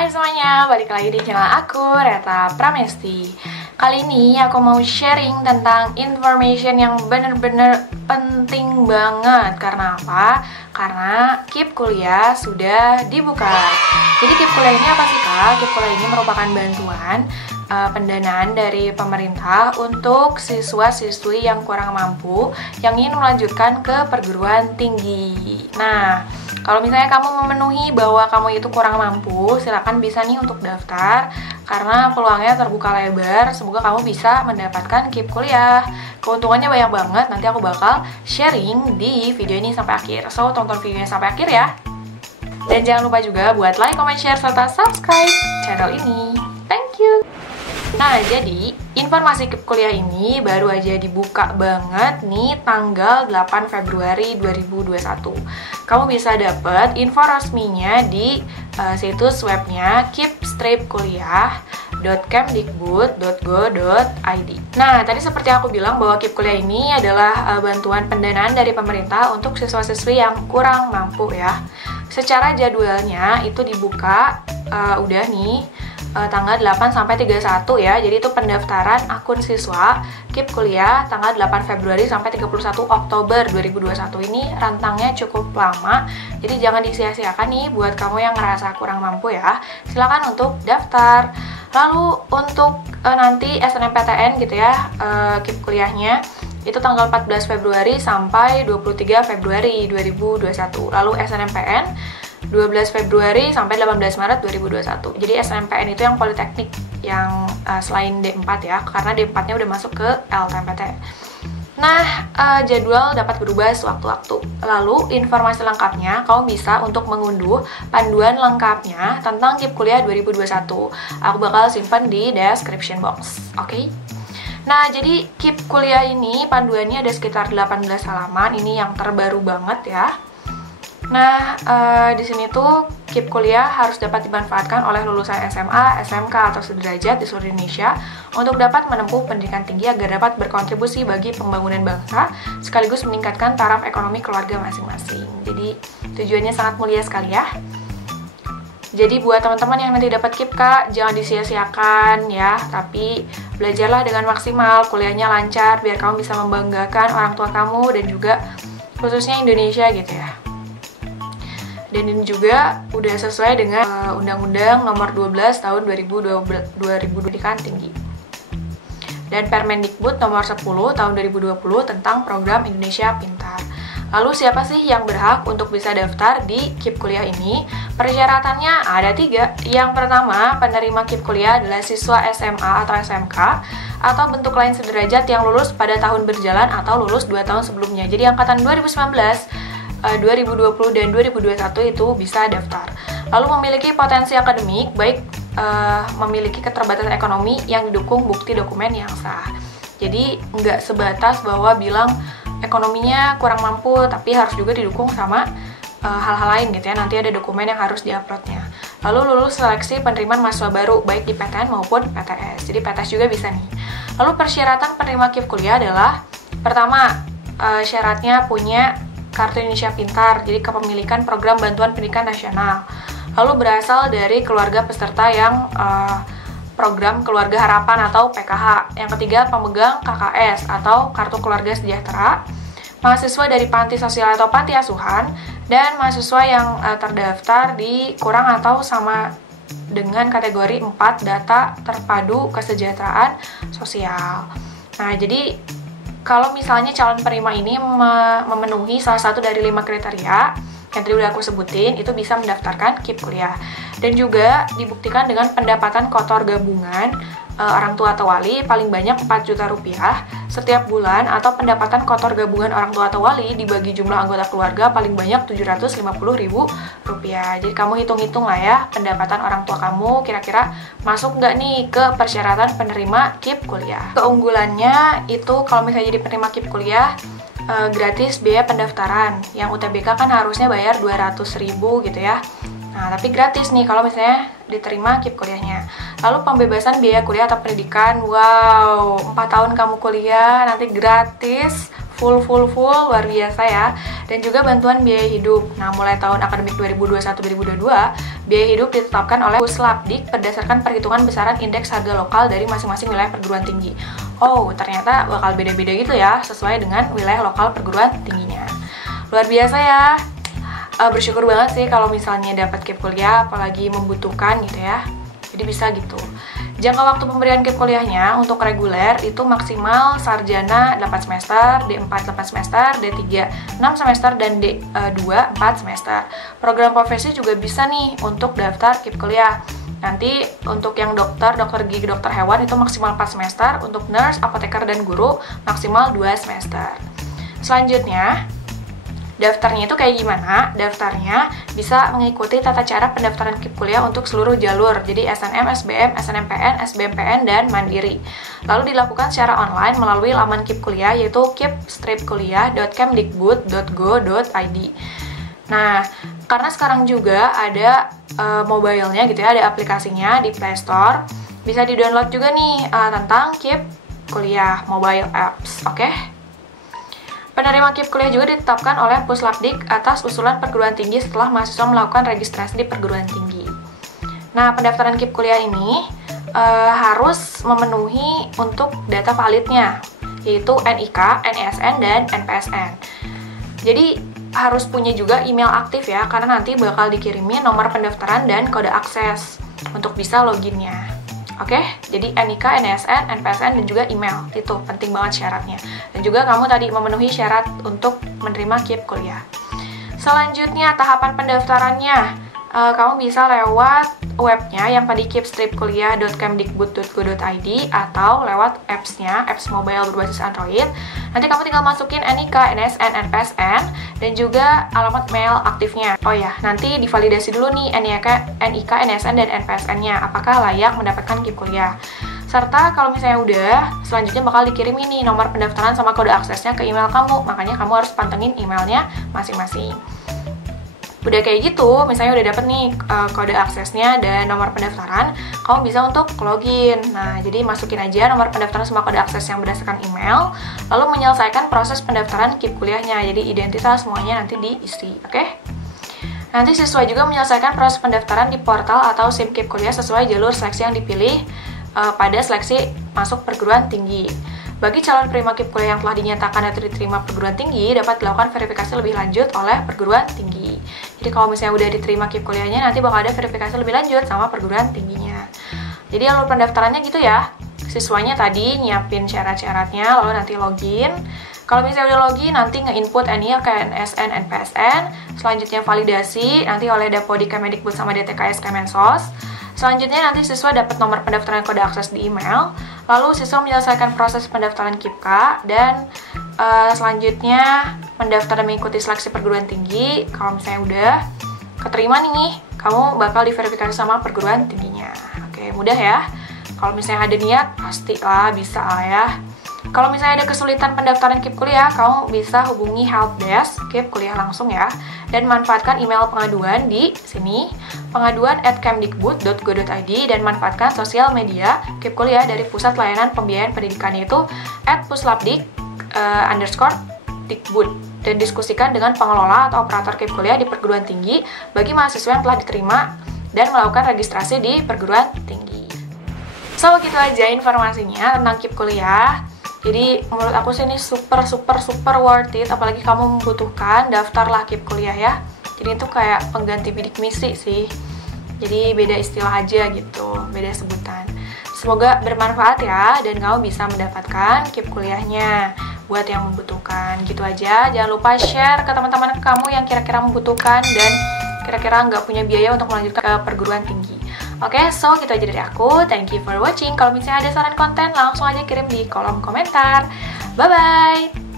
Hai semuanya, balik lagi di channel aku, Reta Pramesti. Kali ini aku mau sharing tentang information yang bener-bener penting banget. Karena apa? Karena KIP kuliah sudah dibuka. Jadi KIP kuliah ini apa sih Kak? KIP kuliah ini merupakan bantuan pendanaan dari pemerintah untuk siswa-siswi yang kurang mampu yang ingin melanjutkan ke perguruan tinggi. Nah, kalau misalnya kamu memenuhi bahwa kamu itu kurang mampu, silakan bisa nih untuk daftar karena peluangnya terbuka lebar. Semoga kamu bisa mendapatkan KIP kuliah. Keuntungannya banyak banget, nanti aku bakal sharing di video ini sampai akhir. So, tonton videonya sampai akhir ya. Dan jangan lupa juga buat like, comment, share, serta subscribe channel ini. Thank you. Nah, jadi informasi KIP kuliah ini baru aja dibuka banget nih tanggal 8 Februari 2021. Kamu bisa dapet info resminya di situs webnya kipstripkuliah.kemdikbud.go.id. Nah, tadi seperti aku bilang bahwa KIP kuliah ini adalah bantuan pendanaan dari pemerintah untuk siswa-siswi yang kurang mampu ya. Secara jadwalnya itu dibuka udah nih tanggal 8 sampai 31 ya. Jadi itu pendaftaran akun siswa KIP kuliah tanggal 8 Februari sampai 31 Oktober 2021. Ini rentangnya cukup lama. Jadi jangan disia-siakan nih buat kamu yang ngerasa kurang mampu ya. Silakan untuk daftar. Lalu untuk nanti SNMPTN gitu ya, KIP kuliahnya itu tanggal 14 Februari sampai 23 Februari 2021. Lalu SNMPN 12 Februari sampai 18 Maret 2021. Jadi SNMPN itu yang politeknik yang selain D4 ya, karena D4-nya udah masuk ke LTMPT. Nah, jadwal dapat berubah sewaktu-waktu. Lalu, informasi lengkapnya kamu bisa untuk mengunduh panduan lengkapnya tentang KIP kuliah 2021. Aku bakal simpan di description box. Oke? Nah, jadi KIP kuliah ini panduannya ada sekitar 18 halaman. Ini yang terbaru banget ya. Nah, di sini tuh KIP kuliah harus dapat dimanfaatkan oleh lulusan SMA, SMK, atau sederajat di seluruh Indonesia untuk dapat menempuh pendidikan tinggi agar dapat berkontribusi bagi pembangunan bangsa sekaligus meningkatkan taraf ekonomi keluarga masing-masing. Jadi, tujuannya sangat mulia sekali ya. Jadi, buat teman-teman yang nanti dapat KIP Kak, jangan disia-siakan ya, tapi belajarlah dengan maksimal, kuliahnya lancar biar kamu bisa membanggakan orang tua kamu dan juga khususnya Indonesia gitu ya. Dan ini juga udah sesuai dengan Undang-Undang Nomor 12 Tahun 2020 Pendidikan Tinggi dan Permendikbud Nomor 10 Tahun 2020 tentang Program Indonesia Pintar. Lalu siapa sih yang berhak untuk bisa daftar di KIP kuliah ini? Persyaratannya ada 3. Yang pertama, penerima KIP kuliah adalah siswa SMA atau SMK atau bentuk lain sederajat yang lulus pada tahun berjalan atau lulus 2 tahun sebelumnya. Jadi angkatan 2019, 2020 dan 2021 itu bisa daftar. Lalu memiliki potensi akademik, baik memiliki keterbatasan ekonomi yang didukung bukti dokumen yang sah. Jadi nggak sebatas bahwa bilang ekonominya kurang mampu, tapi harus juga didukung sama hal-hal lain gitu ya. Nanti ada dokumen yang harus diuploadnya. Lalu lulus seleksi penerimaan mahasiswa baru, baik di PTN maupun PTS. Jadi PTS juga bisa nih. Lalu persyaratan penerima KIP kuliah adalah pertama, syaratnya punya Kartu Indonesia Pintar, jadi kepemilikan program bantuan pendidikan nasional. Lalu berasal dari keluarga peserta yang program Keluarga Harapan atau PKH. Yang ketiga, pemegang KKS atau Kartu Keluarga Sejahtera, mahasiswa dari panti sosial atau panti asuhan, dan mahasiswa yang terdaftar di kurang atau sama dengan kategori 4 data terpadu kesejahteraan sosial. Nah, jadi kalau misalnya calon penerima ini memenuhi salah satu dari 5 kriteria yang tadi udah aku sebutin, itu bisa mendaftarkan KIP kuliah. Dan juga dibuktikan dengan pendapatan kotor gabungan orang tua atau wali paling banyak 4 juta rupiah setiap bulan, atau pendapatan kotor gabungan orang tua atau wali dibagi jumlah anggota keluarga paling banyak 750.000 rupiah. Jadi kamu hitung-hitung lah ya pendapatan orang tua kamu kira-kira masuk nggak nih ke persyaratan penerima KIP kuliah. Keunggulannya itu kalau misalnya jadi penerima KIP kuliah, gratis biaya pendaftaran. Yang UTBK kan harusnya bayar 200.000 gitu ya. Nah, tapi gratis nih kalau misalnya diterima KIP kuliahnya. Lalu pembebasan biaya kuliah atau pendidikan. Wow, 4 tahun kamu kuliah nanti gratis, full luar biasa ya. Dan juga bantuan biaya hidup. Nah, mulai tahun akademik 2021-2022, biaya hidup ditetapkan oleh Puslapdik berdasarkan perhitungan besaran indeks harga lokal dari masing-masing wilayah perguruan tinggi. Oh, ternyata bakal beda-beda gitu ya, sesuai dengan wilayah lokal perguruan tingginya. Luar biasa ya. Bersyukur banget sih kalau misalnya dapat KIP kuliah, apalagi membutuhkan gitu ya. Jadi bisa gitu. Jangka waktu pemberian KIP kuliahnya untuk reguler itu maksimal sarjana 8 semester, D4 8 semester, D3 6 semester, dan D2 4 semester. Program profesi juga bisa nih untuk daftar KIP kuliah. Nanti untuk yang dokter gigi, dokter hewan itu maksimal 4 semester, untuk nurse, apoteker, dan guru maksimal 2 semester. Selanjutnya, daftarnya itu kayak gimana? Daftarnya bisa mengikuti tata cara pendaftaran KIP kuliah untuk seluruh jalur. Jadi SNM, SBM, SNMPN, SBMPN, dan Mandiri. Lalu dilakukan secara online melalui laman KIP kuliah yaitu kip-kuliah.kemdikbud.go.id. Nah, karena sekarang juga ada mobile-nya gitu ya, ada aplikasinya di Play Store. Bisa di-download juga nih tentang KIP kuliah mobile apps, oke? Penerima KIP kuliah juga ditetapkan oleh Puslapdik atas usulan perguruan tinggi setelah mahasiswa melakukan registrasi di perguruan tinggi. Nah, pendaftaran KIP kuliah ini harus memenuhi untuk data validnya, yaitu NIK, NISN, dan NPSN. Jadi, harus punya juga email aktif ya, karena nanti bakal dikirimin nomor pendaftaran dan kode akses untuk bisa loginnya. Oke, jadi NIK, NISN, NPSN, dan juga email. Itu penting banget syaratnya. Dan juga kamu tadi memenuhi syarat untuk menerima KIP kuliah. Selanjutnya, tahapan pendaftarannya. Kamu bisa lewat webnya yang tadi kip-kuliah.kemdikbud.go.id atau lewat apps-nya, apps mobile berbasis Android. Nanti kamu tinggal masukin NIK, NISN, NPSN, dan juga alamat mail aktifnya. Oh ya, nanti divalidasi dulu nih NIK, NISN, dan NPSN-nya, apakah layak mendapatkan KIP kuliah. Serta kalau misalnya udah, selanjutnya bakal dikirim ini nomor pendaftaran sama kode aksesnya ke email kamu. Makanya kamu harus pantengin emailnya masing-masing. Udah kayak gitu, misalnya udah dapet nih kode aksesnya dan nomor pendaftaran, kamu bisa untuk login. Nah, jadi masukin aja nomor pendaftaran sama kode akses yang berdasarkan email, lalu menyelesaikan proses pendaftaran KIP kuliahnya. Jadi identitas semuanya nanti diisi, oke? Nanti siswa juga menyelesaikan proses pendaftaran di portal atau SIM KIP kuliah sesuai jalur seleksi yang dipilih pada seleksi masuk perguruan tinggi. Bagi calon penerima KIP kuliah yang telah dinyatakan atau diterima perguruan tinggi, dapat dilakukan verifikasi lebih lanjut oleh perguruan tinggi. Jadi kalau misalnya udah diterima KIP kuliahnya, nanti bakal ada verifikasi lebih lanjut sama perguruan tingginya. Jadi alur pendaftarannya gitu ya. Siswanya tadi nyiapin syarat-syaratnya, lalu nanti login. Kalau misalnya udah login, nanti nge-input NIK, NISN, NPSN. Selanjutnya validasi, nanti oleh Dapodi Kemdikbud sama DTKS Kemensos. Selanjutnya nanti siswa dapat nomor pendaftaran kode akses di email, lalu siswa menyelesaikan proses pendaftaran KIPK, dan selanjutnya mendaftar dan mengikuti seleksi perguruan tinggi. Kalau misalnya udah keterima nih, kamu bakal diverifikasi sama perguruan tingginya. Oke, mudah ya. Kalau misalnya ada niat, pastilah bisa lah ya. Kalau misalnya ada kesulitan pendaftaran KIP kuliah, kamu bisa hubungi helpdesk KIP kuliah langsung ya, dan manfaatkan email pengaduan di sini, pengaduan@kemdikbud.go.id, dan manfaatkan sosial media KIP kuliah dari Pusat Layanan Pembiayaan Pendidikan yaitu @puslapdik_dikbud, dan diskusikan dengan pengelola atau operator KIP kuliah di perguruan tinggi bagi mahasiswa yang telah diterima dan melakukan registrasi di perguruan tinggi. So, gitu aja informasinya tentang KIP kuliah. Jadi menurut aku sih ini super worth it, apalagi kamu membutuhkan, daftarlah KIP kuliah ya. Jadi itu kayak pengganti bidik misi sih. Jadi beda istilah aja gitu, beda sebutan. Semoga bermanfaat ya, dan kamu bisa mendapatkan KIP kuliahnya buat yang membutuhkan. Gitu aja, jangan lupa share ke teman-teman kamu yang kira-kira membutuhkan dan kira-kira nggak punya biaya untuk melanjutkan ke perguruan tinggi. Oke, so gitu aja dari aku. Thank you for watching. Kalau misalnya ada saran konten, langsung aja kirim di kolom komentar. Bye-bye!